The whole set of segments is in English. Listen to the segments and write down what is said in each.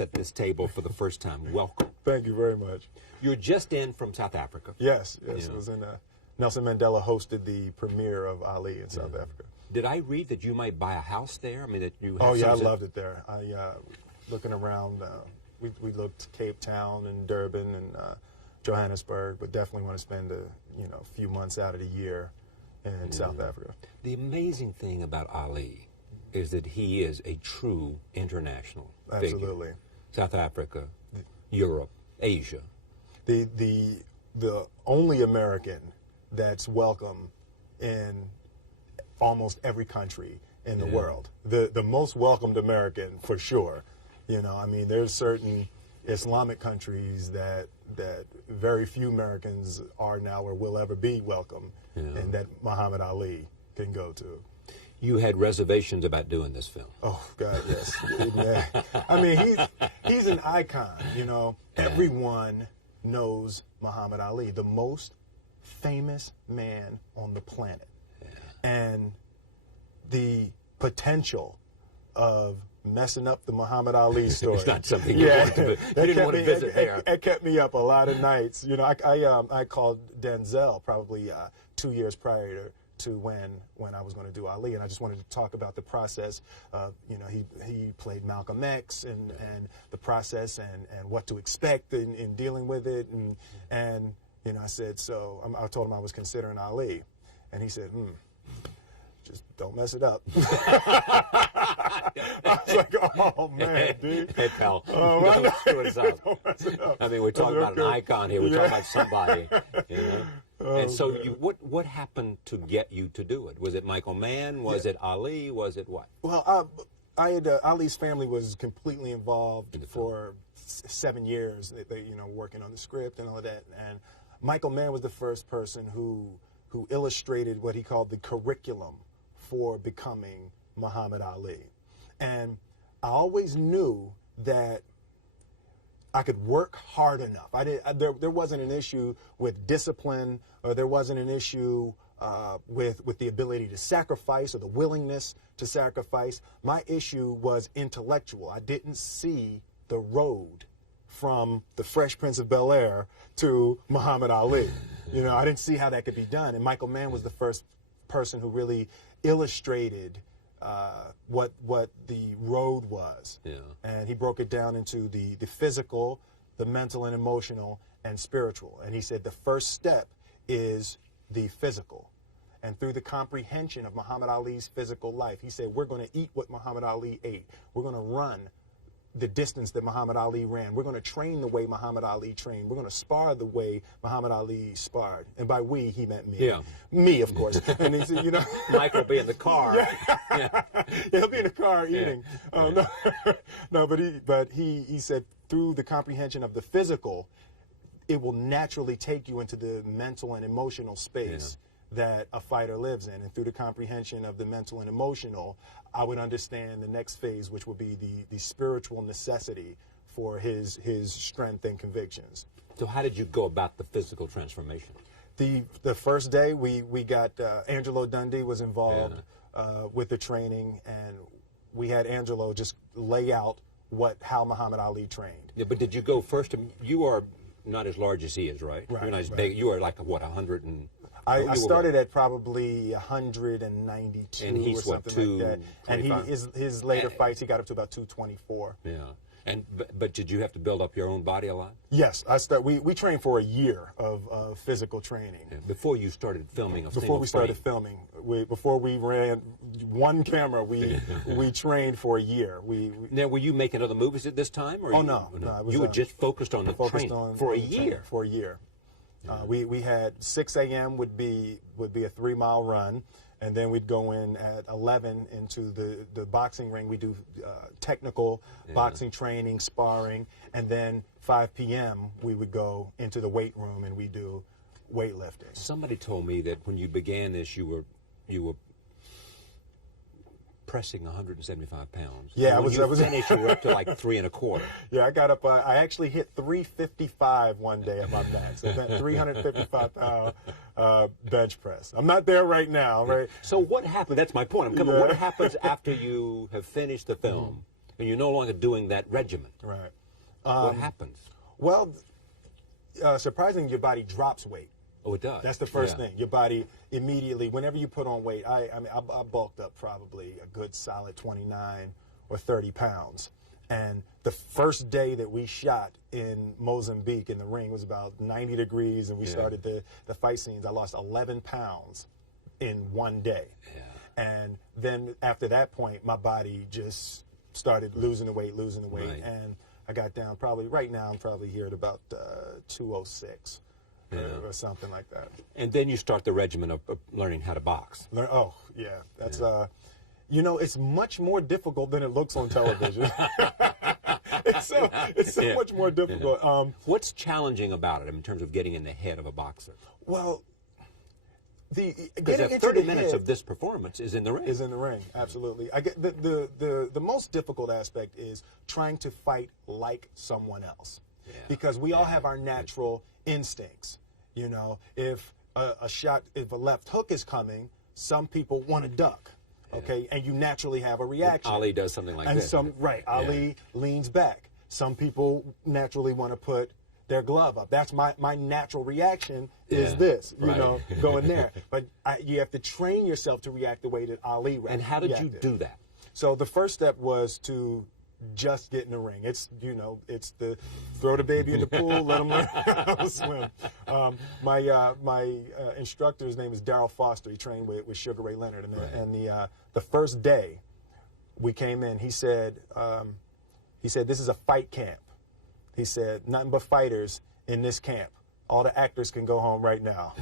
yourself at this table for the first time. Welcome. Thank you very much. You're just in from South Africa. Yes. It was in Nelson Mandela hosted the premiere of Ali in South Africa. Did I read that you might buy a house there? I mean, that you. Oh yeah, I loved it there. Looking around, we looked Cape Town and Durban and Johannesburg, but definitely want to spend a few months out of the year in South Africa. The amazing thing about Ali is that he is a true international Absolutely. figure. South Africa, Europe, Asia. The only American that's welcome in almost every country in the world. The most welcomed American for sure. I mean, there's certain Islamic countries that very few Americans are now or will ever be welcome, and that Muhammad Ali can go to. You had reservations about doing this film. Oh God, yes. I mean, he's an icon. Everyone knows Muhammad Ali, the most famous man on the planet, and the potential of messing up the Muhammad Ali story. It's not something you didn't want to visit there. It kept me up a lot of nights. I called Denzel probably 2 years prior to when I was going to do Ali, and I just wanted to talk about the process of, he played Malcolm X and the process and what to expect in dealing with it, and I said, I told him I was considering Ali, and he said, just don't mess it up. I was like, oh man, dude. Hey pal, don't screw this up. Don't mess it up. I mean, we're talking about an icon here. We're talking about somebody. And so, what happened to get you to do it? Was it Michael Mann? Was it Ali? Was it what? Well, Ali's family was completely involved for 7 years. They working on the script and all of that. And Michael Mann was the first person who illustrated what he called the curriculum for becoming Muhammad Ali. And I always knew that I could work hard enough. There wasn't an issue with discipline, or there wasn't an issue with the ability to sacrifice or the willingness to sacrifice. My issue was intellectual. I didn't see the road from the Fresh Prince of Bel-Air to Muhammad Ali. I didn't see how that could be done. And Michael Mann was the first person who really illustrated what the road was. And he broke it down into the physical, the mental and emotional, and spiritual. And he said the first step is the physical. And through the comprehension of Muhammad Ali's physical life, he said, we're going to eat what Muhammad Ali ate. We're going to run the distance that Muhammad Ali ran. We're going to train the way Muhammad Ali trained. We're going to spar the way Muhammad Ali sparred. And by we, he meant me. Yeah. Me, of course. And he said, Mike will be in the car. He'll be in the car eating. But he said through the comprehension of the physical, it will naturally take you into the mental and emotional space that a fighter lives in. And through the comprehension of the mental and emotional, I would understand the next phase, which would be the spiritual necessity for his strength and convictions. So how did you go about the physical transformation? The first day we got Angelo Dundee was involved with the training, and we had Angelo just lay out how Muhammad Ali trained. Yeah, but did you go first? You are not as large as he is, right? Right. You're not as big. You are like 100 and. I started at probably 192 and he's or something like that. And his later fights, he got up to about 224. Yeah. But did you have to build up your own body a lot? Yes, we trained for a year of physical training. Yeah. Before you started filming before we ran one camera, we trained for a year. Now, were you making other movies at this time? Or no. You were just focused on the training for a year. For a year. We had 6 a.m. would be a 3-mile run, and then we'd go in at 11 into the boxing ring. We do technical boxing training, sparring, and then 5 p.m. we would go into the weight room and we do weightlifting. Somebody told me that when you began this, you were pressing 175 pounds. Yeah, when you finished, you were up to like 3 1/4. Yeah, I got up. I actually hit 355 one day at my max. So that 355-pound bench press. I'm not there right now. Right. So what happened? That's my point. I'm coming. What happens after you have finished the film? and you're no longer doing that regimen. Right. What happens? Well, surprisingly, your body drops weight. Oh, it does. That's the first thing. Your body immediately, whenever you put on weight, I bulked up probably a good solid 29 or 30 pounds. And the first day that we shot in Mozambique in the ring was about 90 degrees, and we started the fight scenes. I lost 11 pounds in one day. Yeah. And then after that point, my body just started losing the weight. Right. And I got down probably, right now I'm probably here at about 206. Or something like that. And then you start the regimen of learning how to box. That's you know, it's much more difficult than it looks on television. it's so much more difficult. What's challenging about it in terms of getting in the head of a boxer? Well, because 30 minutes of this performance is in the ring. Is in the ring, absolutely. I get the most difficult aspect is trying to fight like someone else, because we all have our natural instincts. You know, if if a left hook is coming, some people want to duck. Okay, and you naturally have a reaction. Ali does something like this. Ali leans back. Some people naturally want to put their glove up. That's my natural reaction is this, you know, going there. But you have to train yourself to react the way that Ali reacted. And how did you do that? So the first step was to just get in the ring. It's, you know, it's the throw the baby in the pool, let them learn how to swim. My instructor's name is Darryl Foster. He trained with Sugar Ray Leonard. And the first day we came in, he said, this is a fight camp. He said, nothing but fighters in this camp. All the actors can go home right now.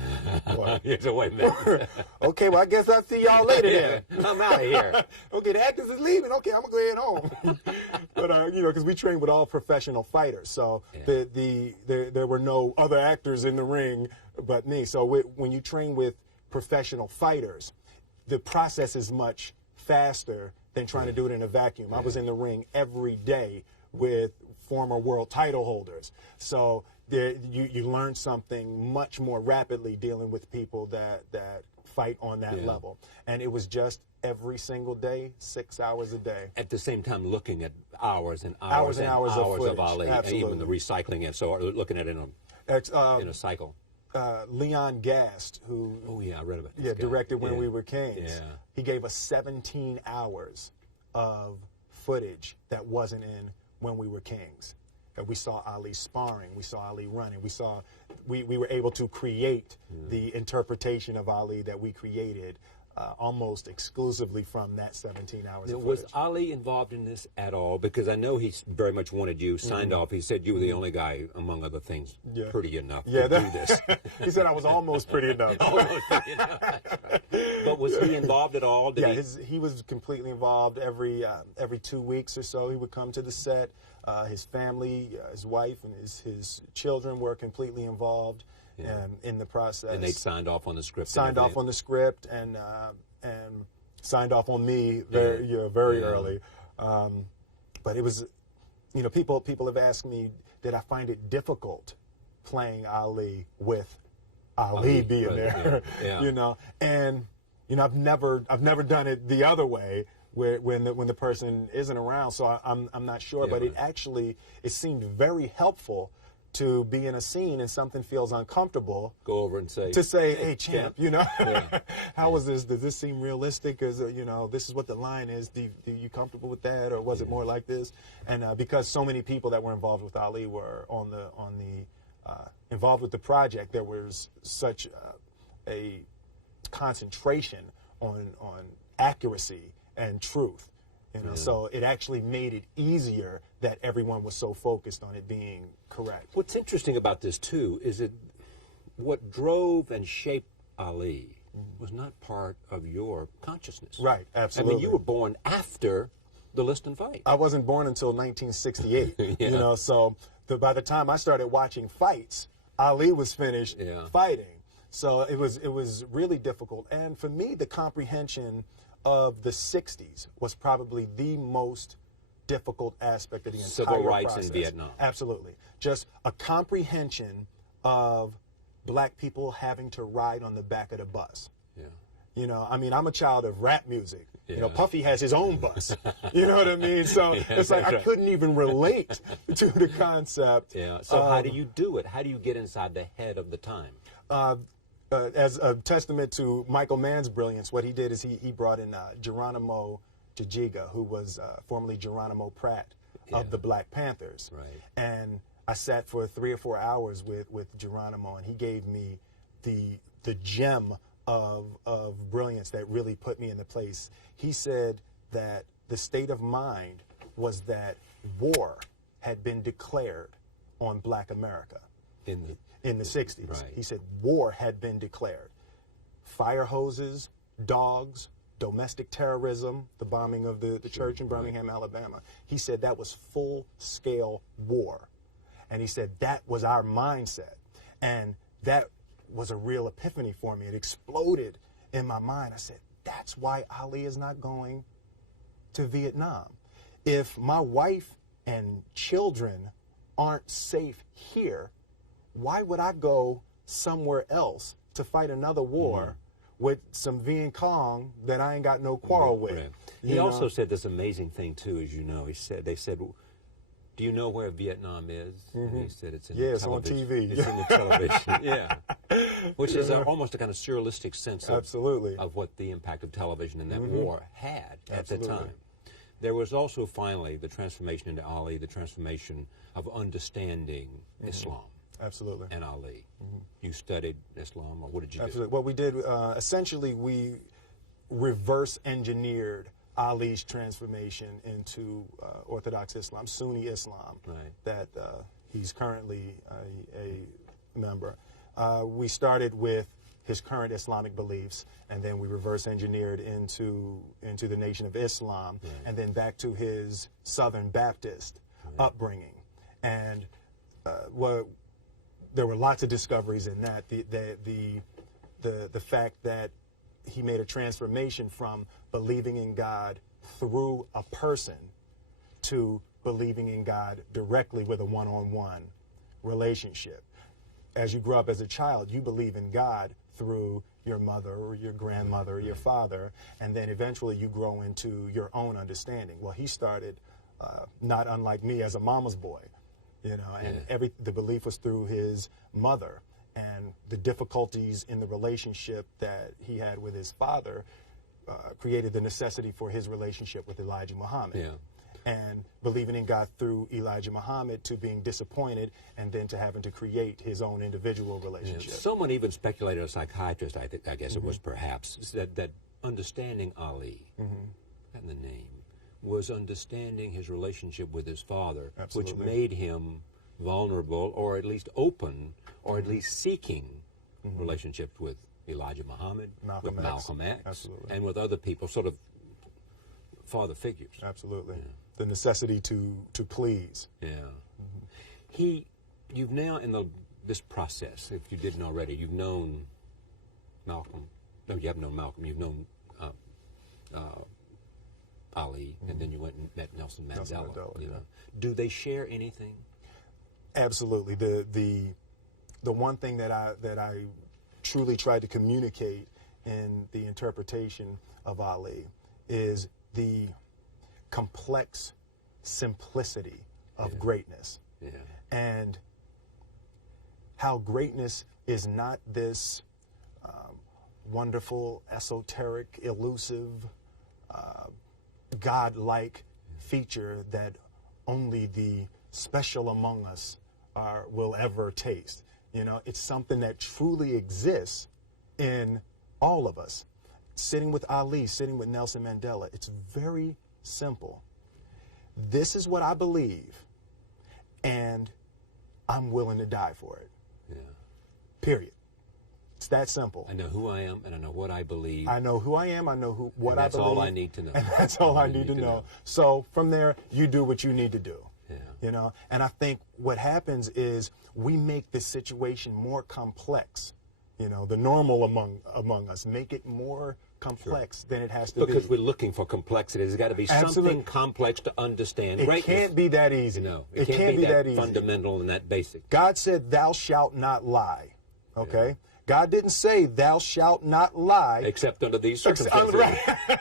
Well, wait a minute. Okay, well, I guess I'll see y'all later then. I'm out of here. Okay, the actors is leaving. Okay, I'm going to go head home. But, you know, because we train with all professional fighters. So there were no other actors in the ring but me. So when you train with professional fighters, the process is much faster than trying to do it in a vacuum. I was in the ring every day with former world title holders. So you learn something much more rapidly dealing with people that fight on that level. And it was just every single day, 6 hours a day. At the same time, looking at hours and hours of Ali, and even the recycling it. So looking at it in a cycle. Leon Gast, who I read about this guy. Directed When We Were Kings. Yeah. He gave us 17 hours of footage that wasn't in When We Were Kings. We saw Ali sparring, we saw Ali running, we were able to create the interpretation of Ali that we created almost exclusively from that 17 hours of footage. Was Ali involved in this at all? Because I know he very much wanted you, signed off. He said you were the only guy, among other things, pretty enough to do this. He said I was almost pretty enough. Almost pretty enough. Right. But was he involved at all? He was completely involved. Every 2 weeks or so, he would come to the set. His family, his wife, and his children were completely involved in the process. And they signed off on the script. Signed off on the script and signed off on me very early. But it was, you know, people have asked me, did I find it difficult playing Ali with Ali being there? You know, and you know, I've never done it the other way, when the person isn't around, so I'm not sure, but it seemed very helpful to be in a scene and something feels uncomfortable. Go over and say, hey champ, you know, how was this? Does this seem realistic? Is you know, this is what the line is. Do you comfortable with that, or was it more like this? And because so many people that were involved with Ali were involved with the project, there was such a concentration on accuracy and truth, you know, so it actually made it easier that everyone was so focused on it being correct. What's interesting about this too is what drove and shaped Ali was not part of your consciousness. Right, absolutely. I mean, you were born after the Liston fight. I wasn't born until 1968, you know, so by the time I started watching fights, Ali was finished fighting. So it was really difficult, and for me, the comprehension of the 60s was probably the most difficult aspect of the entire Civil rights process. in Vietnam. Absolutely. Just a comprehension of black people having to ride on the back of the bus. You know, I mean, I'm a child of rap music. Yeah. You know, Puffy has his own bus. You know what I mean? So it's like I couldn't even relate to the concept. Yeah. So how do you do it? How do you get inside the head of the time? As a testament to Michael Mann's brilliance, what he did is he brought in Geronimo Jijiga, who was formerly Geronimo Pratt of the Black Panthers. Right. And I sat for 3 or 4 hours with Geronimo, and he gave me the gem of brilliance that really put me in the place. He said that the state of mind was that war had been declared on Black America in the 60s. Right. He said war had been declared. Fire hoses, dogs, domestic terrorism, the bombing of the church in Birmingham, Alabama. He said that was full-scale war. And he said that was our mindset. And that was a real epiphany for me. It exploded in my mind. I said, that's why Ali is not going to Vietnam. If my wife and children aren't safe here, why would I go somewhere else to fight another war with some Viet Cong that I ain't got no quarrel with? Right. He also said this amazing thing too, as you know. They said, do you know where Vietnam is? And he said it's in the television. It's on TV. It's in the television, yeah. Which is almost a kind of surrealistic sense of what the impact of television in that war had at the time. There was also finally the transformation into Ali, the transformation of understanding Islam. Absolutely. And Ali. You studied Islam, or what did you do? What we did, essentially, we reverse engineered Ali's transformation into Orthodox Islam, Sunni Islam, that he's currently a member. We started with his current Islamic beliefs, and then we reverse engineered into the Nation of Islam, and then back to his Southern Baptist upbringing. And there were lots of discoveries in that. The fact that he made a transformation from believing in God through a person to believing in God directly with a one-on-one relationship. As you grow up as a child, you believe in God through your mother or your grandmother or your father, and then eventually you grow into your own understanding. Well, he started not unlike me as a mama's boy, you know, and the belief was through his mother, and the difficulties in the relationship that he had with his father created the necessity for his relationship with Elijah Muhammad. Yeah. And believing in God through Elijah Muhammad to being disappointed and then to having to create his own individual relationship. Yeah. Someone even speculated, a psychiatrist, I guess it was perhaps, that understanding Ali, and the name, was understanding his relationship with his father, which made him vulnerable, or at least open, or at least seeking relationships with Elijah Muhammad, with Malcolm X, and with other people, sort of father figures. Absolutely. Yeah. The necessity to please. Yeah. You've now, in this process, if you didn't already, you've known Malcolm. No, you haven't known Malcolm. You've known Ali, and then you went and met Nelson Mandela. You know. Do they share anything? Absolutely. The one thing that I truly tried to communicate in the interpretation of Ali is the complex simplicity of greatness. Yeah. And how greatness is not this wonderful, esoteric, elusive, God-like feature that only the special among us will ever taste. You know, it's something that truly exists in all of us. Sitting with Ali, sitting with Nelson Mandela, it's very simple. This is what I believe, and I'm willing to die for it. Yeah. Period. It's that simple. I know who I am, and I know what I believe. I know who I am, I know what I believe. That's all I need to know. And that's all I need to know. So from there, you do what you need to do. Yeah. You know, and I think what happens is we make this situation more complex. You know, the normal among us, make it more complex than it has to be. Because we're looking for complexity. There's got to be something complex to understand. It can't be that easy. No, it can't be that easy. Fundamental and that basic. God said, "Thou shalt not lie." Okay? God didn't say, thou shalt not lie. Except under these circumstances. Right.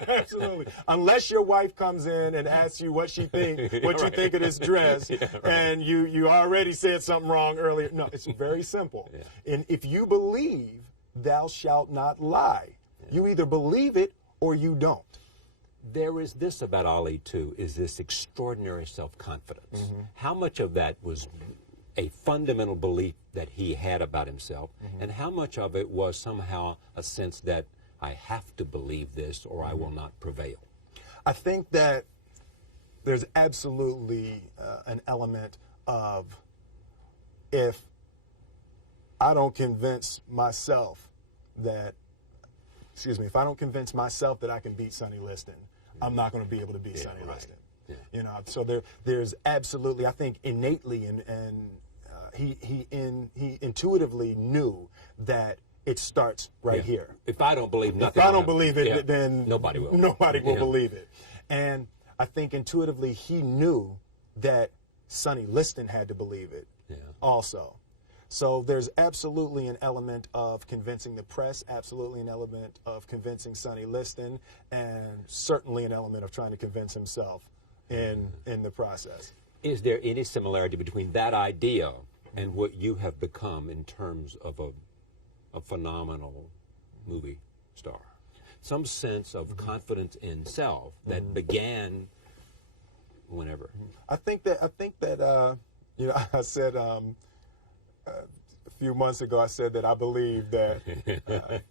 Absolutely. Unless your wife comes in and asks you what you think of this dress, and you already said something wrong earlier. No, it's very simple. And if you believe, thou shalt not lie, you either believe it or you don't. There is this about Ali, too, is this extraordinary self-confidence. How much of that was a fundamental belief that he had about himself, and how much of it was somehow a sense that I have to believe this or I will not prevail? I think that there's absolutely an element of, if I don't convince myself that, if I don't convince myself that I can beat Sonny Liston, I'm not going to be able to beat Sonny Liston. You know, so there's absolutely, I think, innately, and he intuitively knew that it starts right here. If I don't believe nothing, if I don't believe it, then nobody will. Nobody will believe it. And I think intuitively he knew that Sonny Liston had to believe it also. So there's absolutely an element of convincing the press, absolutely an element of convincing Sonny Liston, and certainly an element of trying to convince himself in the process. Is there any similarity between that idea and what you have become in terms of a phenomenal movie star? Some sense of confidence in self that began whenever? I think that you know, I said a few months ago, I said that I believe that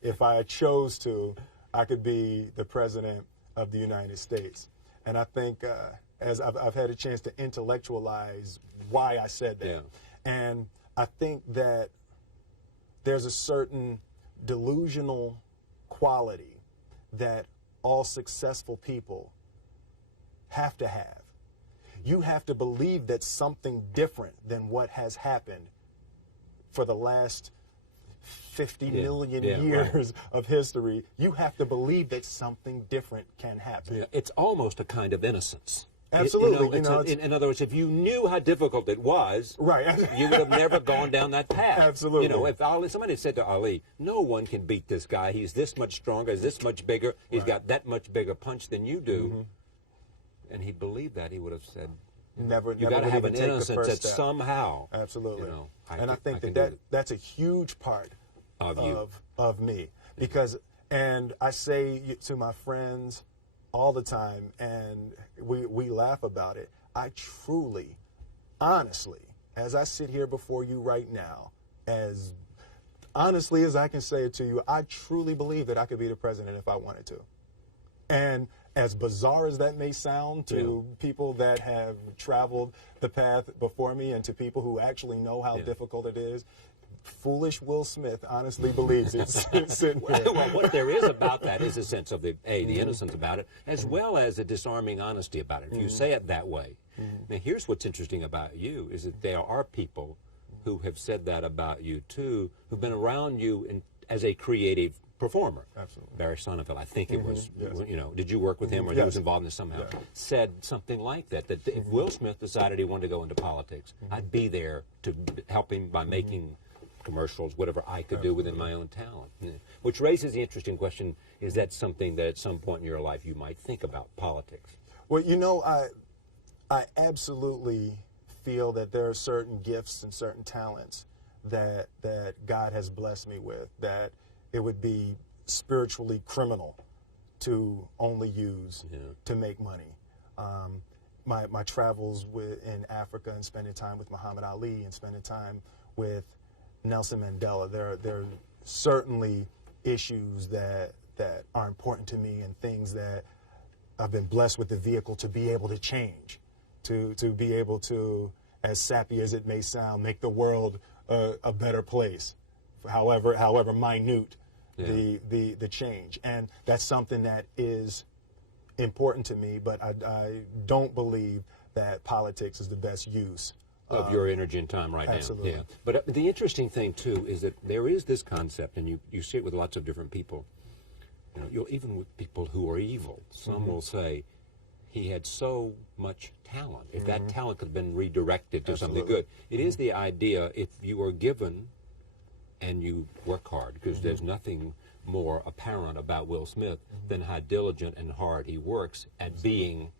if I chose to, I could be the president of the United States. And I think as I've had a chance to intellectualize why I said that. And I think that there's a certain delusional quality that all successful people have to have. You have to believe that something different than what has happened for the last 50 million years of history. You have to believe that something different can happen. It's almost a kind of innocence. Absolutely. In other words, if you knew how difficult it was, you would have never gone down that path. Absolutely. You know, if somebody had said to Ali, no one can beat this guy. He's this much stronger, he's this much bigger, he's got that much bigger punch than you do, and he believed that, he would have said, you got to have an innocence that somehow. Absolutely. You know, I think that's a huge part of me, because, and I say to my friends all the time, and we laugh about it, I truly, honestly, as I sit here before you right now, as honestly as I can say it to you, I truly believe that I could be the president if I wanted to. And as bizarre as that may sound to people that have traveled the path before me, and to people who actually know how difficult it is, foolish Will Smith honestly believes it. Well, what there is about that is a sense of the innocence about it, as well as a disarming honesty about it. If you say it that way. Now, here's what's interesting about you, is that there are people who have said that about you, too, who've been around you as a creative performer. Absolutely. Barry Sonnenfeld, I think it was, you know, did you work with him, or he was involved in this somehow? Said something like that if Will Smith decided he wanted to go into politics, I'd be there to help him by making commercials, whatever I could do within my own talent. Which raises the interesting question, is that something that at some point in your life you might think about, politics? Well, you know, I absolutely feel that there are certain gifts and certain talents that God has blessed me with, that it would be spiritually criminal to only use to make money. My travels in Africa, and spending time with Muhammad Ali, and spending time with Nelson Mandela, there are certainly issues that are important to me, and things that I've been blessed with the vehicle to be able to change, to be able to, as sappy as it may sound, make the world a better place, however minute the change. And that's something that is important to me, but I don't believe that politics is the best use of your energy and time right absolutely. now. But the interesting thing, too, is that there is this concept, and you see it with lots of different people, you know, even with people who are evil. Some will say, he had so much talent. If that talent could have been redirected to something good. It is the idea, if you are given and you work hard, because there's nothing more apparent about Will Smith than how diligent and hard he works at being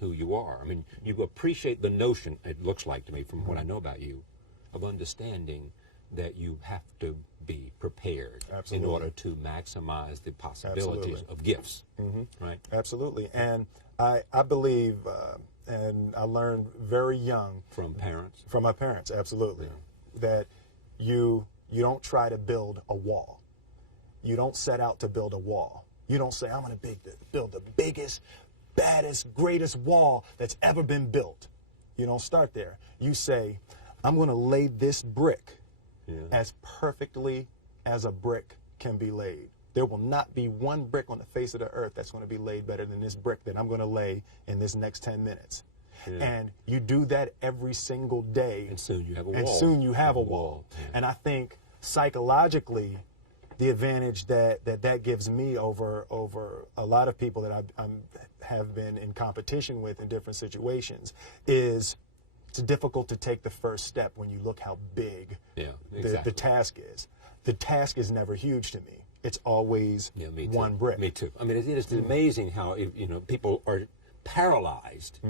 who you are. I mean, you appreciate the notion, it looks like to me from what I know about you, of understanding that you have to be prepared in order to maximize the possibilities of gifts, right? Absolutely. And I believe, and I learned very young. From parents? From my parents, absolutely. That you don't try to build a wall. You don't set out to build a wall. You don't say, I'm going to build the biggest, baddest, greatest wall that's ever been built. You don't start there. You say, I'm going to lay this brick as perfectly as a brick can be laid. There will not be one brick on the face of the earth that's going to be laid better than this brick that I'm going to lay in this next 10 minutes. And you do that every single day. And soon you have a wall. And soon you have a wall. And I think psychologically, the advantage that gives me over a lot of people that I have been in competition with in different situations is it's difficult to take the first step when you look how big the task is. The task is never huge to me. It's always one brick. Me too. I mean, it is amazing how people are paralyzed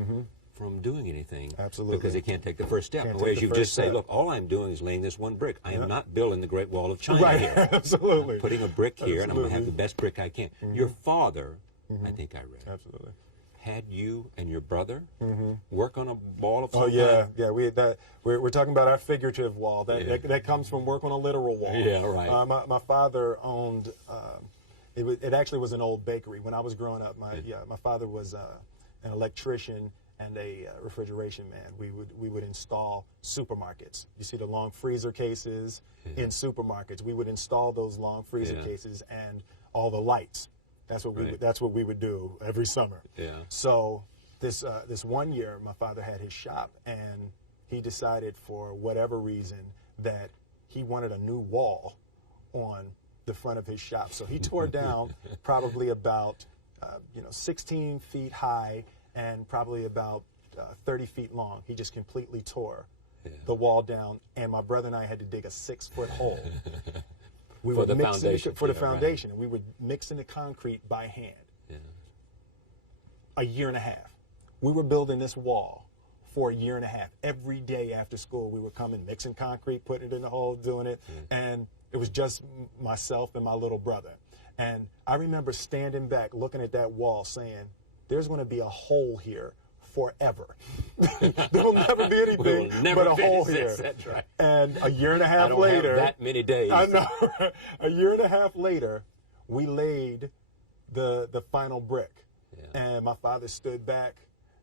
from doing anything because they can't take the first step. Whereas you just say, look, all I'm doing is laying this one brick. I am not building the Great Wall of China here. Absolutely. I'm putting a brick here, and I'm going to have the best brick I can. Your father, I think I read, had you and your brother work on a wall of some kind? Yeah. We're talking about our figurative wall. That comes from work on a literal wall. Yeah, right. My father owned. It actually was an old bakery when I was growing up. My father was an electrician and a refrigeration man. We would install supermarkets. You see the long freezer cases in supermarkets. We would install those long freezer cases and all the lights. That's what we would do every summer. So this one year, my father had his shop, and he decided for whatever reason that he wanted a new wall on the front of his shop. So he tore down probably about 16 feet high and probably about 30 feet long. He just completely tore the wall down, and my brother and I had to dig a 6-foot hole. For the foundation. For the foundation. And we would mix in the concrete by hand. A year and a half. We were building this wall for a year and a half. Every day after school, we were coming, mixing concrete, putting it in the hole, doing it. And it was just myself and my little brother. And I remember standing back, looking at that wall, saying, there's going to be a hole here forever. There will never be anything but a hole here. That's right. And a year and a half later, have that many days. I know. A year and a half later, we laid the final brick, and my father stood back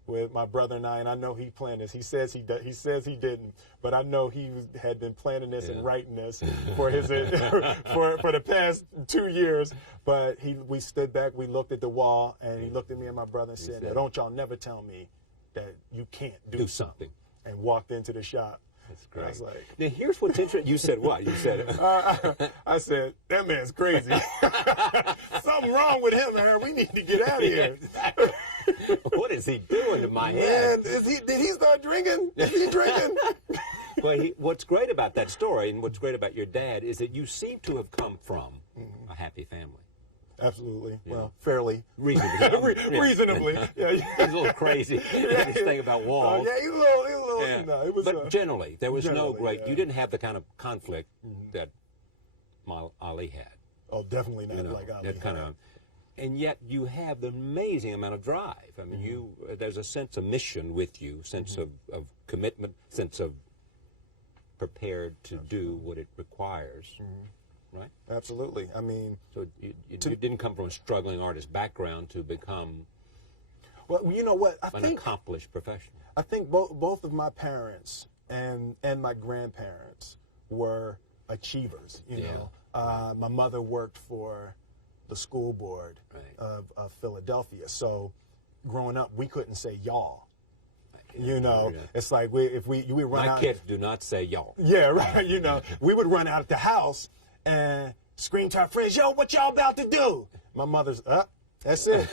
with my brother and I know he planned this. He says he didn't, but I know he had been planning this and writing this for his for the past 2 years. But we stood back, we looked at the wall, and he looked at me and my brother and said, "Don't y'all never tell me that you can't do something." And walked into the shop. That's great. I was like, now here's what's interesting. You said what? You said I said, that man's crazy. Something wrong with him, man. We need to get out of here. Exactly. What is he doing in my head? Did he start drinking? Is he drinking? Well, what's great about that story and what's great about your dad is that you seem to have come from a happy family. Absolutely. Yeah. Well, fairly. Reasonably. Reasonably. Yeah. He's a little crazy. This thing about walls. Yeah, he's a little. Yeah. No, it was, but generally, there was no great. You didn't have the kind of conflict that Ali had. Oh, definitely not like Ali that kind of. And yet you have the amazing amount of drive. I mean, there's a sense of mission with you, sense of commitment, sense of prepared to do what it requires. Right? Absolutely. I mean, so you didn't come from a struggling artist background to become. Well, you know what? I think accomplished professional. I think both of my parents and my grandparents were achievers. You know, my mother worked for the school board of Philadelphia, so growing up, we couldn't say y'all. You know, it's like we run out. My kids do not say y'all. Yeah, right. You know, we would run out of the house and scream to our friends, "Yo, what y'all about to do?" My mother's up. That's it.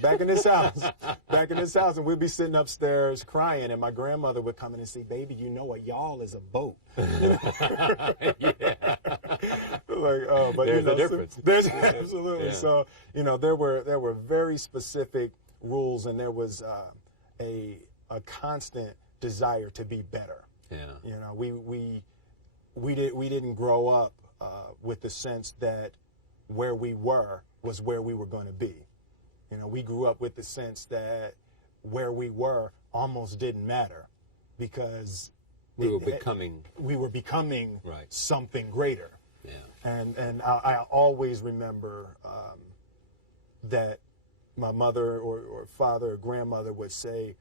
Back in this house. Back in this house, and we'd be sitting upstairs crying, and my grandmother would come in and say, "Baby, you know a y'all is a boat." Yeah. But there's a difference. There's absolutely. Yeah. So there were very specific rules, and there was a constant desire to be better. Yeah. We didn't grow up with the sense that where we were was where we were going to be. We grew up with the sense that where we were almost didn't matter, because we were becoming right. something greater. Yeah. And I always remember that my mother or father or grandmother would say,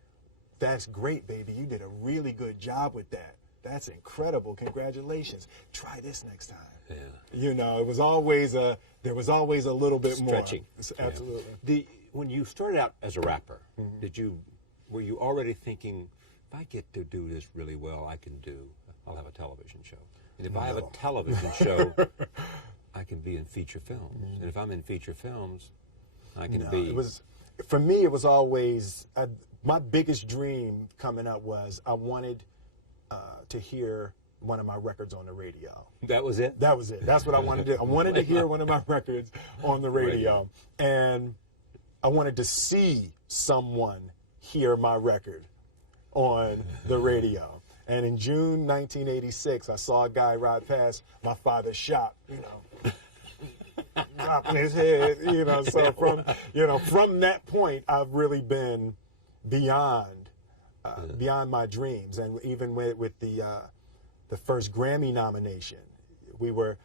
"That's great, baby. You did a really good job with that. That's incredible. Congratulations. Try this next time." Yeah. It was always there was always a little bit stretching. More. Absolutely. When you started out as a rapper, were you already thinking, if I get to do this really well, I'll have a television show. And if I have a television show, I can be in feature films. And if I'm in feature films, I can be. For me, it was always, my biggest dream coming up was I wanted to hear one of my records on the radio. That was it? That was it. That's what I wanted to do. I wanted to hear one of my records on the radio. And I wanted to see someone hear my record on the radio. And in June 1986, I saw a guy ride past my father's shop, dropping his head, So from that point, I've really been beyond my dreams. And even with the first Grammy nomination, we were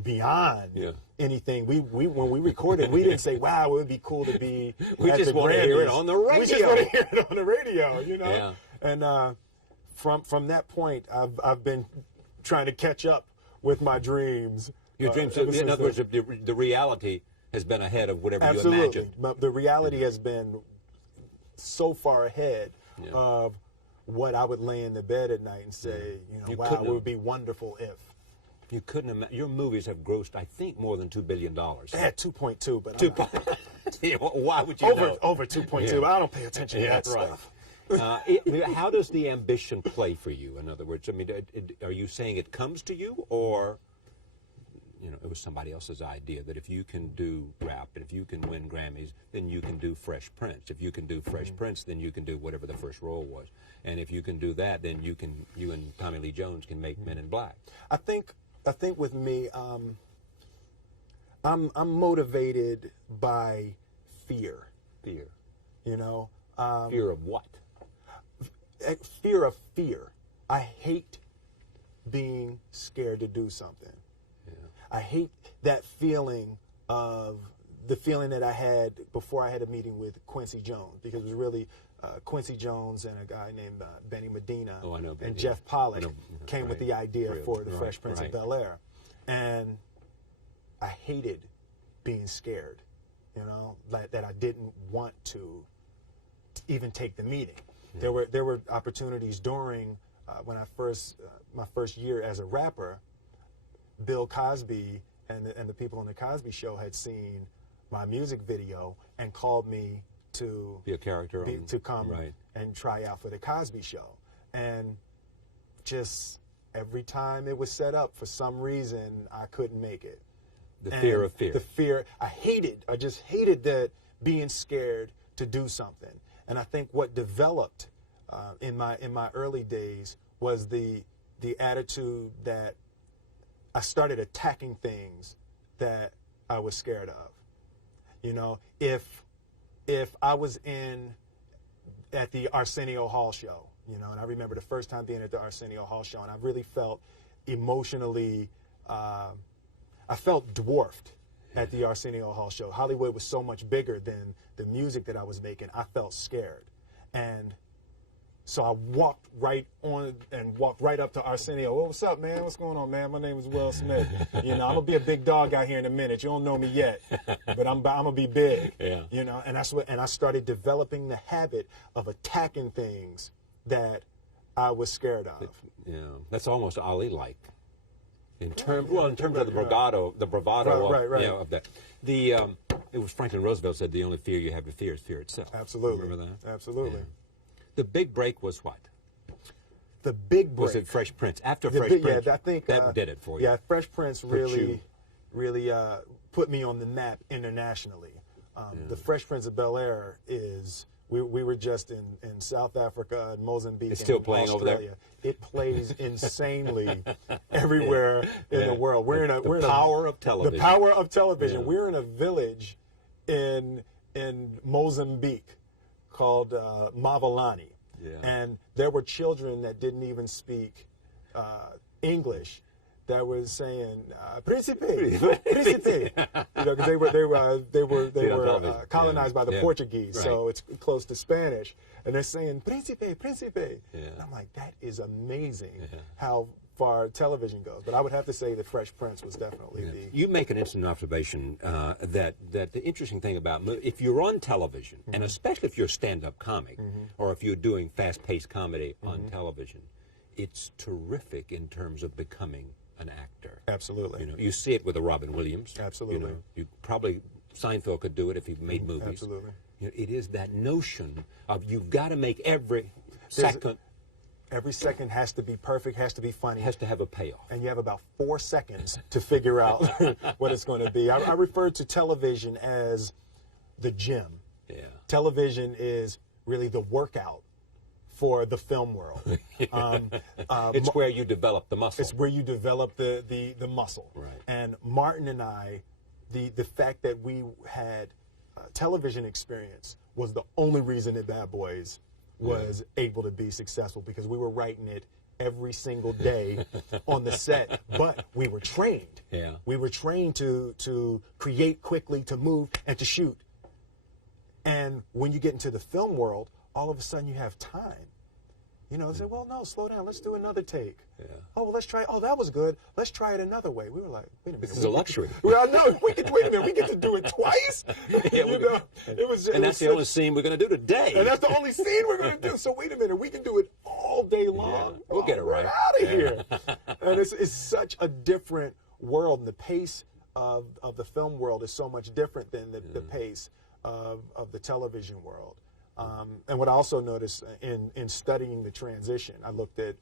beyond anything. When we recorded, we didn't say, "Wow, it would be cool to be." We just want to hear it on the radio. We just want to hear it on the radio, Yeah. And from that point, I've been trying to catch up with my dreams. Your dreams, in other words, the reality has been ahead of whatever you imagined. Absolutely, the reality has been so far ahead of what I would lay in the bed at night and say, wow, it would be wonderful if. You couldn't imagine. Your movies have grossed, I think, more than $2 billion. They had 2.2, but why would you know? Over 2.2. I don't pay attention to that stuff. How does the ambition play for you? In other words, are you saying it comes to you, or it was somebody else's idea that if you can do rap and if you can win Grammys, then you can do Fresh Prince. If you can do Fresh Prince, then you can do whatever the first role was. And if you can do that, then you and Tommy Lee Jones can make Men in Black. I think with me, I'm motivated by fear. Fear. Fear of what? Fear of fear. I hate being scared to do something. Yeah. I hate that feeling of the feeling that I had before I had a meeting with Quincy Jones, because it was really Quincy Jones and a guy named Benny Medina and Jeff Pollack came with the idea for the Fresh Prince of Bel-Air. And I hated being scared, that I didn't want to even take the meeting. Yeah. There were opportunities during when my first year as a rapper. Bill Cosby and the people on the Cosby Show had seen my music video and called me to be a character to come and try out for the Cosby Show. And just every time it was set up, for some reason I couldn't make it. Fear of fear. The fear. I just hated that, being scared to do something. And I think what developed in my early days was the attitude that I started attacking things that I was scared of. If I was at the Arsenio Hall show, and I remember the first time being at the Arsenio Hall show, and I really felt emotionally, I felt dwarfed at the Arsenio Hall show. Hollywood was so much bigger than the music that I was making. I felt scared. And so I walked right up to Arsenio. "Well, what's up, man? What's going on, man? My name is Will Smith. I'm gonna be a big dog out here in a minute. You don't know me yet, but I'm gonna be big." Yeah. And I started developing the habit of attacking things that I was scared of. That's almost Ali-like. In terms of the bravado, of that. It was Franklin Roosevelt said, "The only fear you have to fear is fear itself." Absolutely. Remember that? Absolutely. Yeah. The big break was what? The big break. Was it Fresh Prince? After Fresh Prince, I think that did it for you. Yeah, Fresh Prince really really put me on the map internationally. The Fresh Prince of Bel-Air is, we were just in South Africa and Mozambique. It's still and playing Australia. over there? It plays insanely everywhere in the world. We're the power of television. The power of television. Yeah. We're in a village in Mozambique called Mavalani. Yeah. And there were children that didn't even speak English that was saying "Príncipe, Príncipe," you know, because they were colonized by the Portuguese, so it's close to Spanish, and they're saying "Príncipe, Príncipe." And I'm like, that is amazing how far television goes. But I would have to say the Fresh Prince was definitely the. You make an interesting observation that the interesting thing about if you're on television, and especially if you're a stand-up comic, or if you're doing fast-paced comedy on television, it's terrific in terms of becoming an actor. Absolutely. You know, you see it with a Robin Williams. Absolutely. You know, you probably Seinfeld could do it if he made movies. Absolutely. You know, it is that notion of you've got to make every second. Every second has to be perfect, has to be funny. Has to have a payoff. And you have about 4 seconds to figure out what it's going to be. I refer to television as the gym. Yeah. Television is really the workout for the film world. It's where you develop the muscle. It's where you develop the muscle. Right. And Martin and I, the fact that we had television experience was the only reason that Bad Boys was able to be successful, because we were writing it every single day on the set, but we were trained. Yeah. We were trained to create quickly, to move, and to shoot. And when you get into the film world, all of a sudden you have time. You know, they say, well, no, slow down. Let's do another take. Yeah. Oh, well, let's try. Oh, that was good. Let's try it another way. We were like, wait a minute. This is a luxury. Well, no, wait a minute. We get to do it twice? Yeah, you know, and that's the only scene we're going to do today. And that's the only scene we're going to do. So wait a minute. We can do it all day long. Yeah, we'll get it right. We're out of here. And it's such a different world. And the pace of the film world is so much different than the pace of the television world. And what I also noticed in studying the transition, I looked at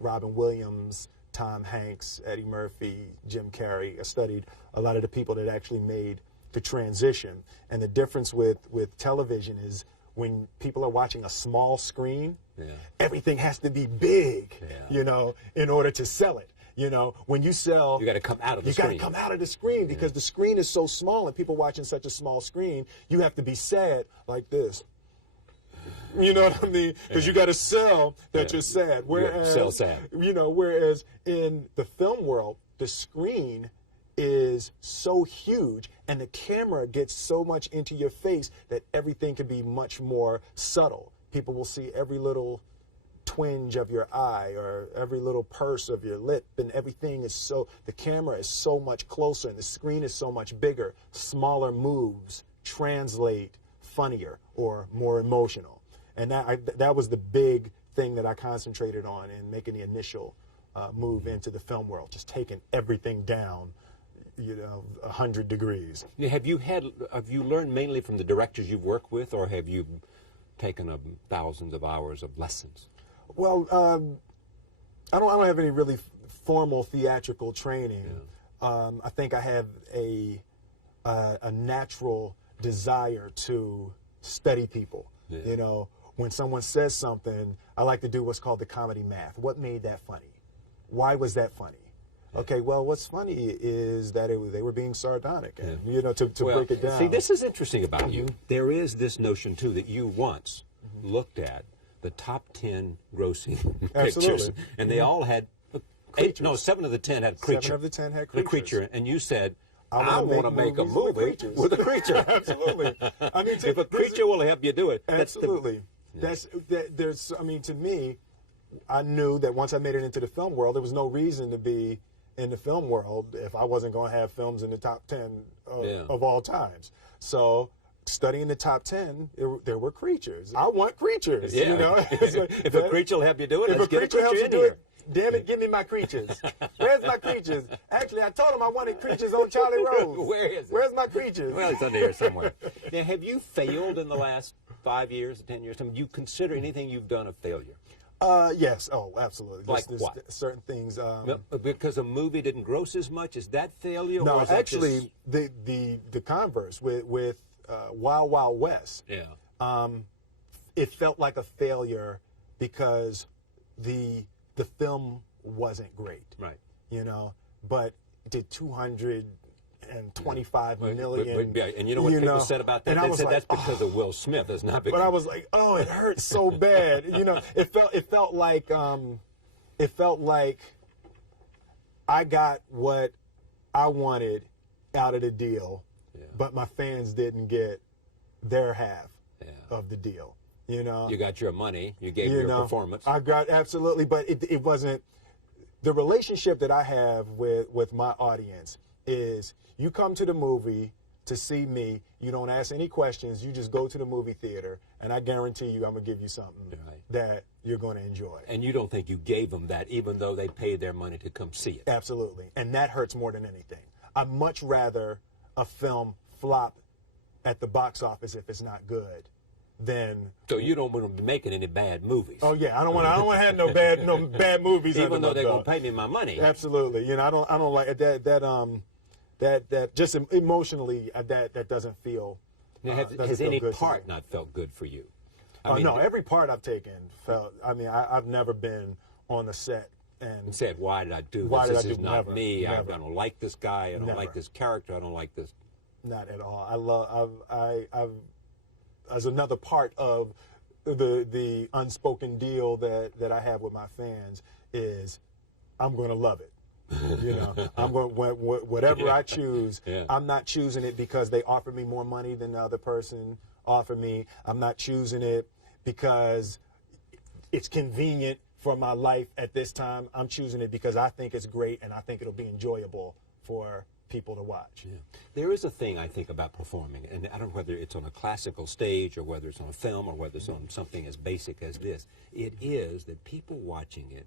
Robin Williams, Tom Hanks, Eddie Murphy, Jim Carrey. I studied a lot of the people that actually made the transition. And the difference with television is when people are watching a small screen, everything has to be big, you know, in order to sell it. You know, when you sell, you got to come out of the screen. You got to come out of the screen because the screen is so small, and people watching such a small screen, you have to be sad like this. You know what I mean? Because you got to sell that you're sad. Whereas, sell sad. You know, whereas in the film world, the screen is so huge and the camera gets so much into your face that everything can be much more subtle. People will see every little twinge of your eye or every little purse of your lip, and everything is so, the camera is so much closer and the screen is so much bigger. Smaller moves translate funnier or more emotional. And that was the big thing that I concentrated on in making the initial move into the film world, just taking everything down, you know, 100 degrees. Have you learned mainly from the directors you've worked with, or have you taken thousands of hours of lessons? Well, I don't have any really formal theatrical training. I think I have a natural desire to study people. You know, when someone says something, I like to do what's called the comedy math. What made that funny? Why was that funny? Okay, well, what's funny is that they were being sardonic, and you know, to break it down. See, this is interesting about you. There is this notion too that you once looked at the top 10 grossing pictures, and they all had 7 of the 10 had creature. 7 of the 10 had creatures. The creature, and you said, I want to make a movie with a creature. Absolutely. I mean, if a creature will help you do it. Absolutely. I mean, to me, I knew that once I made it into the film world, there was no reason to be in the film world if I wasn't going to have films in the top 10 of all times. So studying the top 10, there were creatures. I want creatures. Yeah. You know? If a creature will help you do it, let's get a creature in here. Damn it, give me my creatures. Where's my creatures? Actually, I told him I wanted creatures on Charlie Rose. Where is it? Where's my creatures? Well, it's under here somewhere. Now, have you failed in the last 5 years, 10 years? Do you consider anything you've done a failure? Yes. Oh, absolutely. Like there's what? Certain things. Because a movie didn't gross as much. Is that failure? No, or is that actually, just... the converse with Wild Wild West. Yeah. It felt like a failure because the film wasn't great. Right. You know, but it did 225 million. And you know what people said about that? And They said that's because of Will Smith. It's not because... But I was like, oh, it hurts so bad. You know, it felt like I got what I wanted out of the deal, but my fans didn't get their half of the deal. You know, you got your money, you gave your performance. I got absolutely, but it wasn't. The relationship that I have with my audience is you come to the movie to see me, you don't ask any questions, you just go to the movie theater, and I guarantee you I'm going to give you something that you're going to enjoy. And you don't think you gave them that even though they paid their money to come see it? Absolutely. And that hurts more than anything. I'd much rather a film flop at the box office if it's not good than... So you don't want to be making any bad movies? Oh yeah, I don't want to have no bad movies. Even though they're going to pay me my money. Absolutely. You know, I don't like that just emotionally that doesn't feel. Now, has any part not felt good for you? I mean, no, every part I've taken felt. I mean, I've never been on the set and said, "Why did I do this? This is not me. Never. I don't like this guy. I don't like this character. I don't like this." Not at all. I've as another part of the unspoken deal that I have with my fans is I'm going to love it. You know, I'm going whatever I choose. I'm not choosing it because they offer me more money than the other person offered me. I'm not choosing it because it's convenient for my life at this time. I'm choosing it because I think it's great and I think it'll be enjoyable for people to watch. Yeah. There is a thing I think about performing, and I don't know whether it's on a classical stage or whether it's on a film or whether it's on something as basic as this. It is that people watching it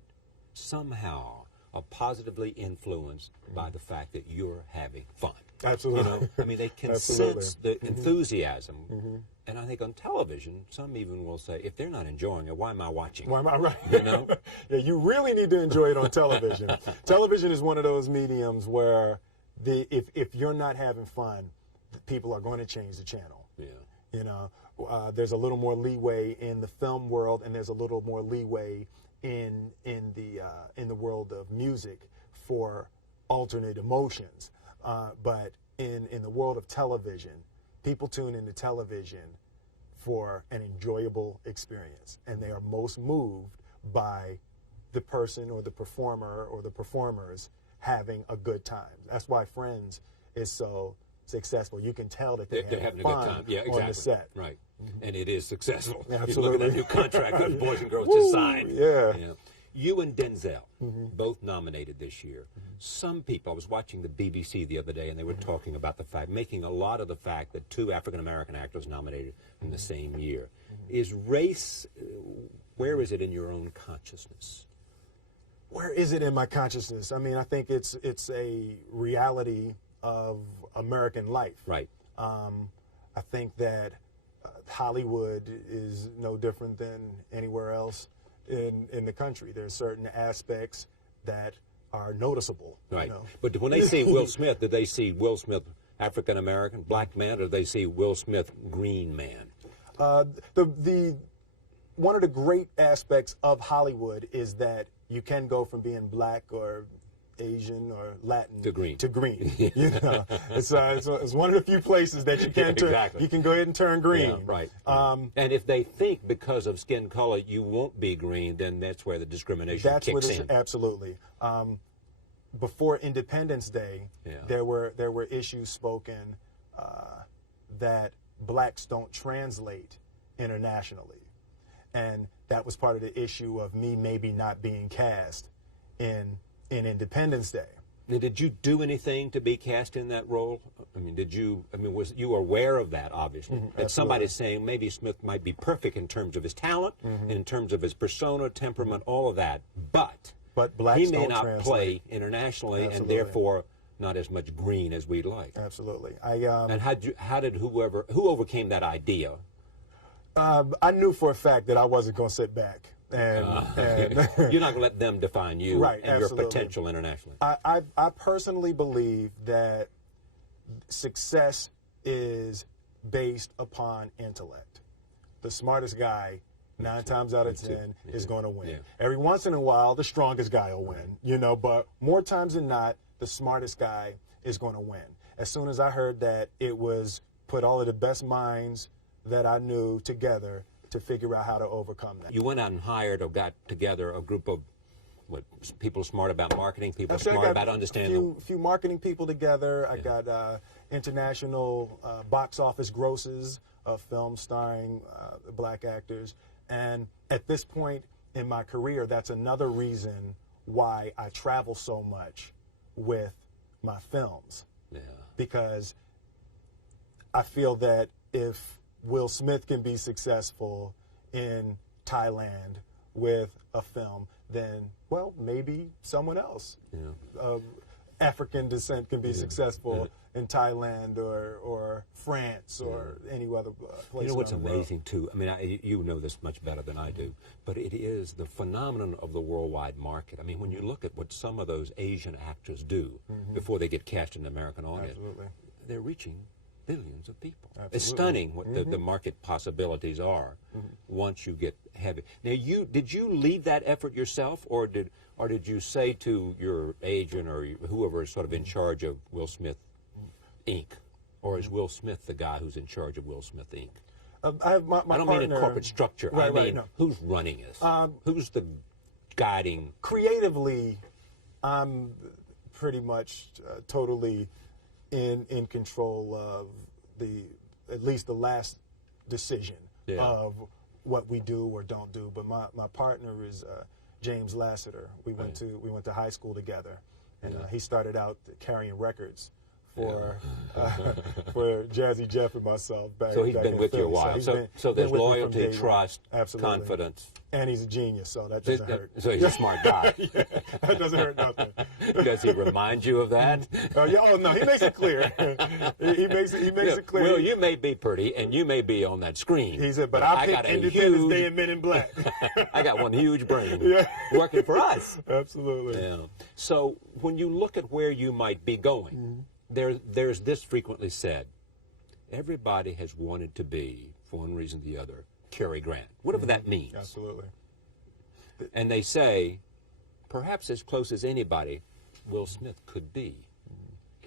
somehow are positively influenced by the fact that you're having fun. Absolutely. You know, I mean, they can sense the enthusiasm. And I think on television, some even will say, if they're not enjoying it, why am I watching? Why am I right? You know? Yeah, you really need to enjoy it on television. Television is one of those mediums where if you're not having fun, people are going to change the channel. Yeah. You know, there's a little more leeway in the film world, and there's a little more leeway in the world of music for alternate emotions. But in the world of television, people tune into television for an enjoyable experience, and they are most moved by the person or the performer or the performers having a good time. That's why Friends is so successful. You can tell that they're having fun a good time. Yeah, exactly. On the set. Right. And it is successful. Absolutely. You look at that new contract that boys and girls just signed. Yeah. You and Denzel, both nominated this year. Some people, I was watching the BBC the other day, and they were talking about the fact, making a lot of the fact that two African-American actors nominated in the same year. Is race, where is it in your own consciousness? Where is it in my consciousness? I mean, I think it's a reality of American life. Right. I think that Hollywood is no different than anywhere else in the country. There's certain aspects that are noticeable. Right. You know? But when they see Will Smith, do they see Will Smith African American, black man, or do they see Will Smith green man? One of the great aspects of Hollywood is that you can go from being black or Asian or Latin to green. You know, it's one of the few places that you can turn. Exactly. You can go ahead and turn green. Yeah, right. And if they think because of skin color you won't be green, then that's where the discrimination kicks in. Absolutely. Before Independence Day, there were issues spoken that blacks don't translate internationally, and that was part of the issue of me maybe not being cast in Independence Day. Now, did you do anything to be cast in that role? I mean, was you aware of that, obviously? That somebody's saying maybe Smith might be perfect in terms of his talent, in terms of his persona, temperament, all of that, but blacks he may don't not translate. Play internationally, and therefore not as much green as we'd like. Absolutely. And who overcame that idea? I knew for a fact that I wasn't going to sit back And you're not going to let them define you right, and absolutely. your potential internationally. I personally believe that success is based upon intellect. The smartest guy, 9 times out of 10, is going to win. Yeah. Every once in a while, the strongest guy will win, you know, but more times than not, the smartest guy is going to win. As soon as I heard that, it was put all of the best minds that I knew together to figure out how to overcome that. You went out and hired or got together a group of people smart about marketing, people smart about understanding. A few marketing people together. I got international box office grosses of films starring black actors. And at this point in my career, that's another reason why I travel so much with my films. Yeah. Because I feel that if Will Smith can be successful in Thailand with a film, then, well, maybe someone else of African descent can be successful in Thailand or France or any other place. You know what's amazing, too? I mean, you know this much better than I do, but it is the phenomenon of the worldwide market. I mean, when you look at what some of those Asian actors do before they get cast in the American audience, they're reaching billions of people. Absolutely. It's stunning what the market possibilities are once you get heavy. Now, did you lead that effort yourself, or did you say to your agent or whoever is sort of in charge of Will Smith Inc., or is Will Smith the guy who's in charge of Will Smith Inc.? I have my I don't partner, mean in corporate structure. I mean, who's running this? Who's the guiding? Creatively, I'm pretty much totally in control of at least the last decision of what we do or don't do. But my partner is James Lassiter. We went to high school together, and he started out carrying records for Jazzy Jeff and myself. So he's been with you a while. So there's loyalty, trust, absolutely. Confidence. And he's a genius, so that doesn't hurt. So he's a smart guy. That doesn't hurt nothing. Does he remind you of that? Oh no, he makes it clear. he makes it clear. Well, you may be pretty, and you may be on that screen. He said, but I picked Independence Day and Men in Black. I got one huge brain working for us. Absolutely. Yeah. So when you look at where you might be going, there's this frequently said: everybody has wanted to be, for one reason or the other, Cary Grant, whatever that means. Absolutely. And they say, perhaps as close as anybody, Will Smith could be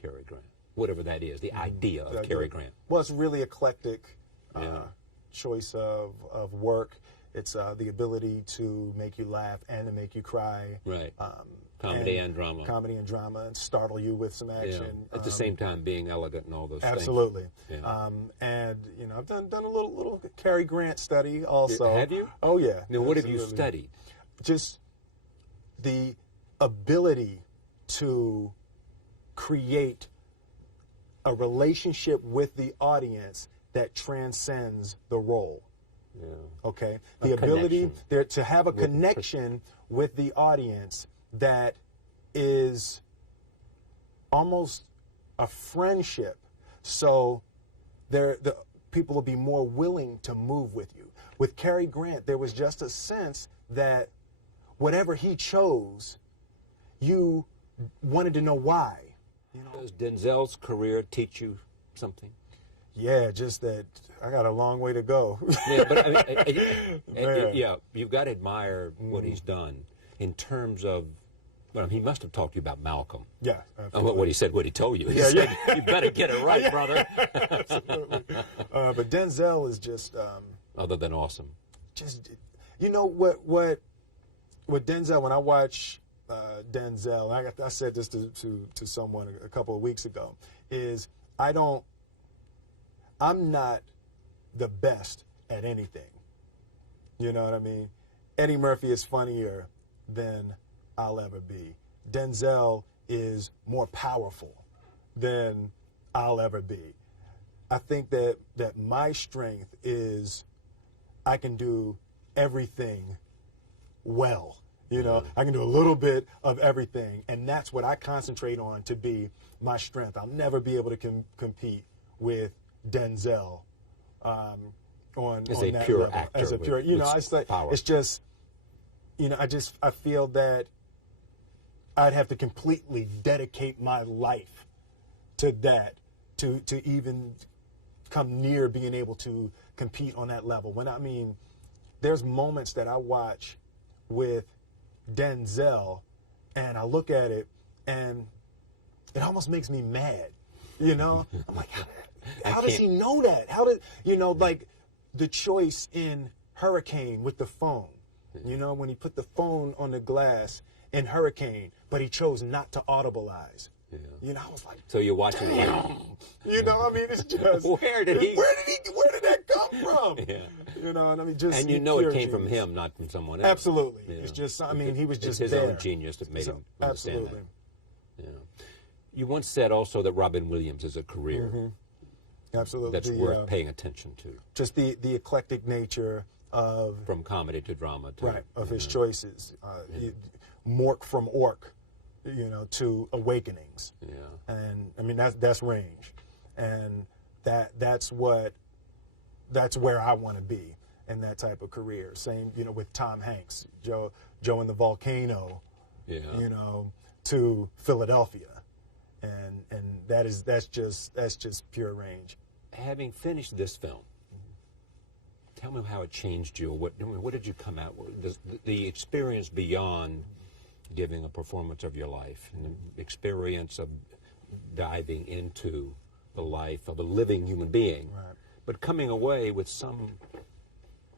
Cary Grant, whatever that is, the idea of Cary Grant. Well, it's really eclectic choice of work. It's the ability to make you laugh and to make you cry. Right. Comedy and drama. Comedy and drama, and startle you with some action. Yeah. At the same time, being elegant and all those absolutely. things. Absolutely. Yeah. And I've done a little Cary Grant study also. Have you? Oh yeah. Now, what have you studied? Just the ability to create a relationship with the audience that transcends the role. Yeah. Okay. The ability to have a connection with the audience that is almost a friendship, so the people will be more willing to move with you. With Cary Grant, there was just a sense that whatever he chose, you wanted to know why. Does Denzel's career teach you something? Yeah, just that I got a long way to go. Yeah, but I mean, you've got to admire what he's done in terms of. Well, he must have talked to you about Malcolm. Yeah, absolutely. What he said, what he told you. He said, you better get it right, brother. Absolutely. But Denzel is just... other than awesome. Just, what Denzel, when I watch Denzel, I said this to someone a couple of weeks ago, is I'm not the best at anything. You know what I mean? Eddie Murphy is funnier than I'll ever be. Denzel is more powerful than I'll ever be. I think that my strength is I can do everything well. I can do a little bit of everything, and that's what I concentrate on to be my strength. I'll never be able to compete with Denzel on that pure level. Actor as a pure, it's just I feel that I'd have to completely dedicate my life to that to even come near being able to compete on that level. There's moments that I watch with Denzel and I look at it and it almost makes me mad. I'm like, how does he know that? How did, like the choice in Hurricane with the phone, when he put the phone on the glass in Hurricane, but he chose not to audibilize. Yeah. I was like, so you're watching damn. It's just where did that come from? Yeah. It came from him, not from someone else. Absolutely. Yeah. It's just he was just his there. own genius that made him understand absolutely. That. Yeah. You once said also that Robin Williams is a career. Mm-hmm. Absolutely. That's worth paying attention to. Just the eclectic nature of from comedy to drama of his choices. Mork from Ork, to Awakenings. Yeah. And that's range. And that's where I want to be in that type of career. Same, with Tom Hanks, Joe and the Volcano, to Philadelphia. And that's just pure range. Having finished this film, tell me how it changed you. What did you come out with? The experience beyond giving a performance of your life, and the experience of diving into the life of a living human being, right. But coming away with some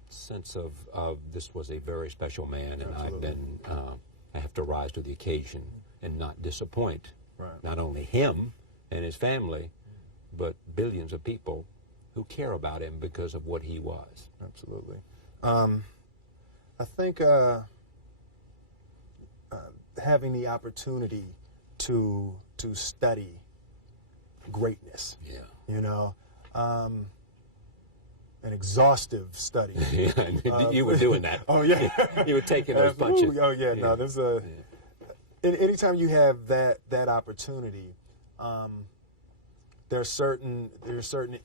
sense of this was a very special man, and Absolutely. I have to rise to the occasion and not disappoint right. not only him and his family, but billions of people who care about him because of what he was. Absolutely. I think having the opportunity to study greatness. Yeah. An exhaustive study. Yeah, you were doing that. Oh yeah. You were taking those punches. Oh yeah. No, there's anytime you have that opportunity, there's certain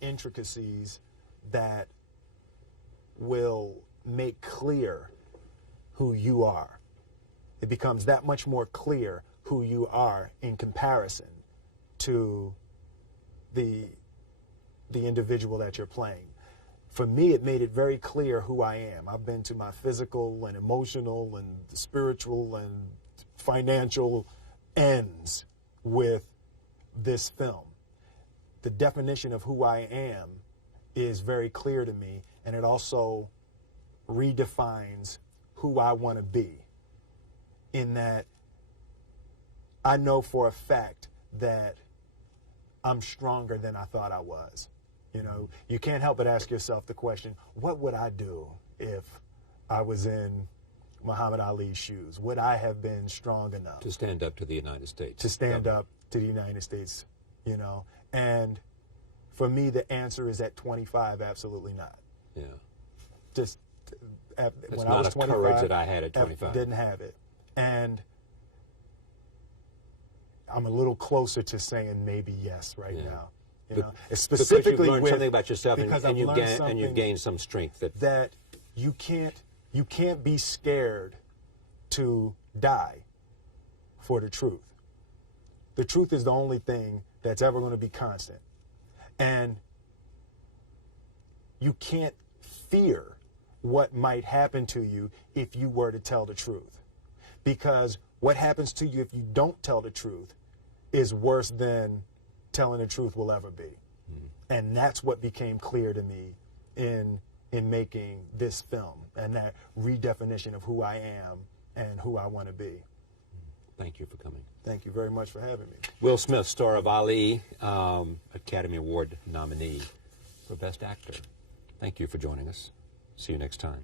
intricacies that will make clear who you are. It becomes that much more clear who you are in comparison to the individual that you're playing. For me, it made it very clear who I am. I've been to my physical and emotional and spiritual and financial ends with this film. The definition of who I am is very clear to me, and it also redefines who I want to be, in that I know for a fact that I'm stronger than I thought I was. You can't help but ask yourself the question, what would I do if I was in Muhammad Ali's shoes? Would I have been strong enough to stand up to the United States? To stand up to the United States, And for me, the answer is at 25, absolutely not. Yeah. Just It's when not I was a 25, courage that I had at 25. Didn't have it. And I'm a little closer to saying maybe yes right now. Specifically because you've learned something about yourself, and you've gained some strength that you can't be scared to die for the truth. The truth is the only thing that's ever going to be constant. And you can't fear what might happen to you if you were to tell the truth. Because what happens to you if you don't tell the truth is worse than telling the truth will ever be. And that's what became clear to me in making this film, and that redefinition of who I am and who I want to be. Thank you for coming. Thank you very much for having me. Will Smith, star of Ali, Academy Award nominee for Best Actor. Thank you for joining us. See you next time.